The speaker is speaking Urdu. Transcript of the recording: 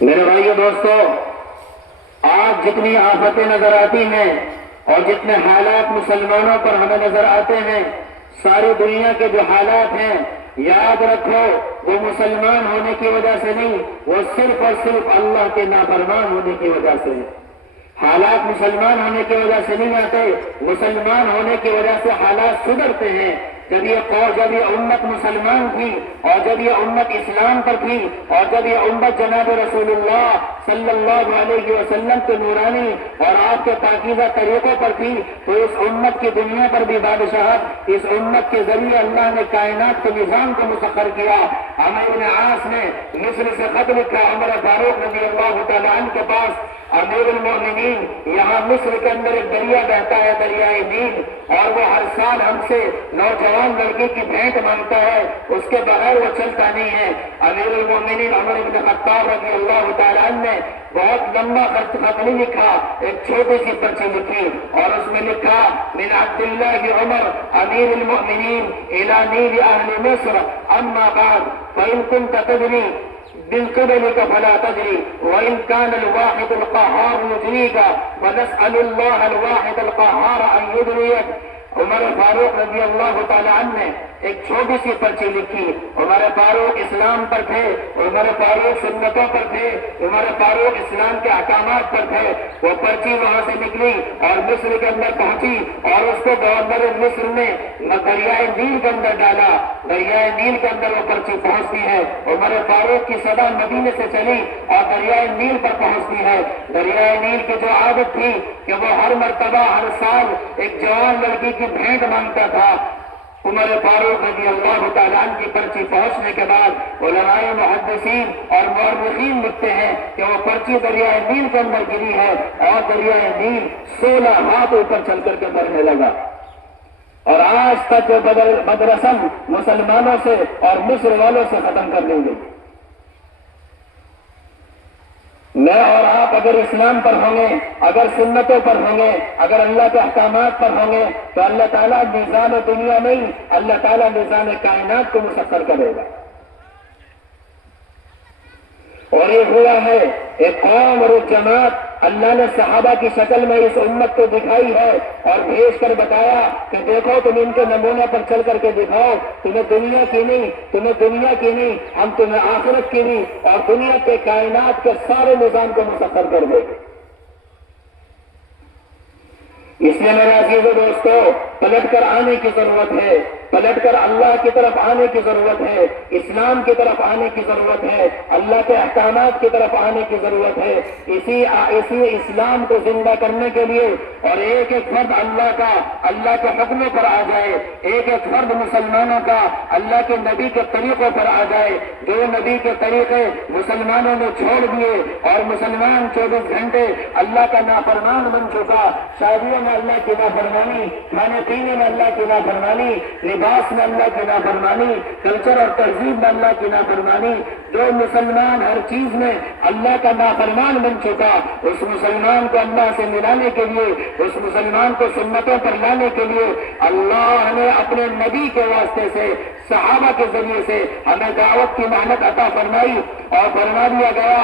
میرے بھائیو دوستو، آج جتنی آفتیں نظر آتی ہیں اور جتنے حالات مسلمانوں پر ہمیں نظر آتے ہیں، ساری دنیا کے جو حالات ہیں، یاد رکھو وہ مسلمان ہونے کی وجہ سے نہیں، وہ صرف اور صرف اللہ کے نافرمان ہونے کی وجہ سے ہے۔ حالات مسلمان ہونے کی وجہ سے نہیں آتے، مسلمان ہونے کی وجہ سے حالات سدھرتے ہیں۔ جب یہ امت مسلمان تھی اور جب یہ امت اسلام پر تھی اور جب یہ امت جناب رسول اللہ صلی اللہ علیہ وسلم کے نورانی اور آپ کے پاکیزہ طریقوں پر تھی، تو اس امت کی دنیا پر بھی بادشاہت اس امت کے ذریعے اللہ نے کائنات کے نظام کو مسخر کیا۔ عمرو بن عاص نے مصر سے خط لکھا عمر فاروق رضی اللہ تعالیٰ عنہ کے پاس، امیر المومنین، یہاں مصر کے اندر ایک دریا بہتا ہے، دریائے نیل، اور وہ ہر سال ہم سے نوجوان لڑکی کی بھیٹ مانگتا ہے، اس کے بغیر وہ چلتا نہیں ہے۔ امیر المومنین عمر بن خطاب رضی اللہ تعالیٰ عنہ نے بہت لمبا خط نہیں لکھا، ایک چھوٹی سی پرچی لکھی اور اس میں لکھا من عبداللہ عمر امیر المؤمنین الى نیل اہل مصر اما بعد فإن كنت تدری بالقبلك فلا تدري وإن كان الواحد القهار يدريك ونسأل الله الواحد القهار أن يدريك۔ عمر فاروق رضی اللہ تعالی عنہ نے ایک چھوٹی سی پرچی لکھی۔ عمر فاروق اسلام پر تھے، عمر فاروق سنتوں پر تھے، عمر فاروق اسلام کے احکامات پر تھے۔ وہ پرچی وہاں سے نکلی اور مصر کے اندر پہنچی اور اس کو گورنر مصر نے دریائے نیل کے اندر ڈالا۔ دریائے نیل کے اندر وہ پرچی پہنچتی ہے، عمر فاروق کی صدا مدینے سے چلی اور دریائے نیل پر پہنچتی ہے۔ دریائے نیل کی جو عادت تھی کہ وہ ہر مرتبہ ہر سال ایک جوان لڑکی کی بھیٹ مانگتا تھا، عمر فاروق رضی اللہ تعالیٰ عنہ کی پرچی پہنچنے کے بعد علماء محدثین اور مورخین لکھتے ہیں کہ وہ پرچی دریائے نیل کے اندر گری ہے اور دریائے نیل 16 ہاتھ اوپر چل کر کے بڑھنے لگا، اور آج تک بدرسم مسلمانوں سے اور مصر والوں سے ختم کر لی گئی۔ میں اور آپ اگر اسلام پر ہوں گے، اگر سنتوں پر ہوں گے، اگر اللہ کے احکامات پر ہوں گے، تو اللہ تعالیٰ نظام دنیا نہیں، اللہ تعالیٰ نظام کائنات کو مسخر کرے گا۔ اور یہ ہوا ہے، ایک قوم اور ایک جماعت اللہ نے صحابہ کی شکل میں اس امت کو دکھائی ہے اور بھیج کر بتایا کہ دیکھو تم ان کے نمونے پر چل کر کے دکھاؤ، تمہیں دنیا کی نہیں، ہم تمہیں آخرت کی نہیں اور دنیا کے کائنات کے سارے نظام کو مسخر کر دیں گے۔ اس لیے میرے عزیز و دوستو، پلٹ کر آنے کی ضرورت ہے، پلٹ کر اللہ کی طرف آنے کی ضرورت ہے، اسلام کی طرف آنے کی ضرورت ہے، اللہ کے احکامات کی طرف آنے کی ضرورت ہے۔ اسی اسلام کو زندہ کرنے کے لیے اور ایک ایک فرد اللہ کے حکموں پر آ جائے، ایک ایک فرد مسلمانوں کا اللہ کے نبی کے طریقوں پر آ جائے۔ جو نبی کے طریقے مسلمانوں نے چھوڑ دیے اور مسلمان 24 گھنٹے اللہ کا نافرمان بن چکا، شادیوں میں اللہ کی نافرمانی، کھانے پینے میں اللہ کی نافرمانی، لباس میں اللہ کی نافرمانی، کلچر اور تہذیب میں اللہ کی نافرمانی، جو مسلمان ہر چیز میں اللہ کا نافرمان بن چکا، اس مسلمان کو اللہ سے ملانے کے لیے، اس مسلمان کو سنتوں پر لانے کے لیے اللہ نے اپنے نبی کے واسطے سے، صحابہ کے ذریعے سے ہمیں دعوت کی محنت عطا فرمائی اور فرما دیا گیا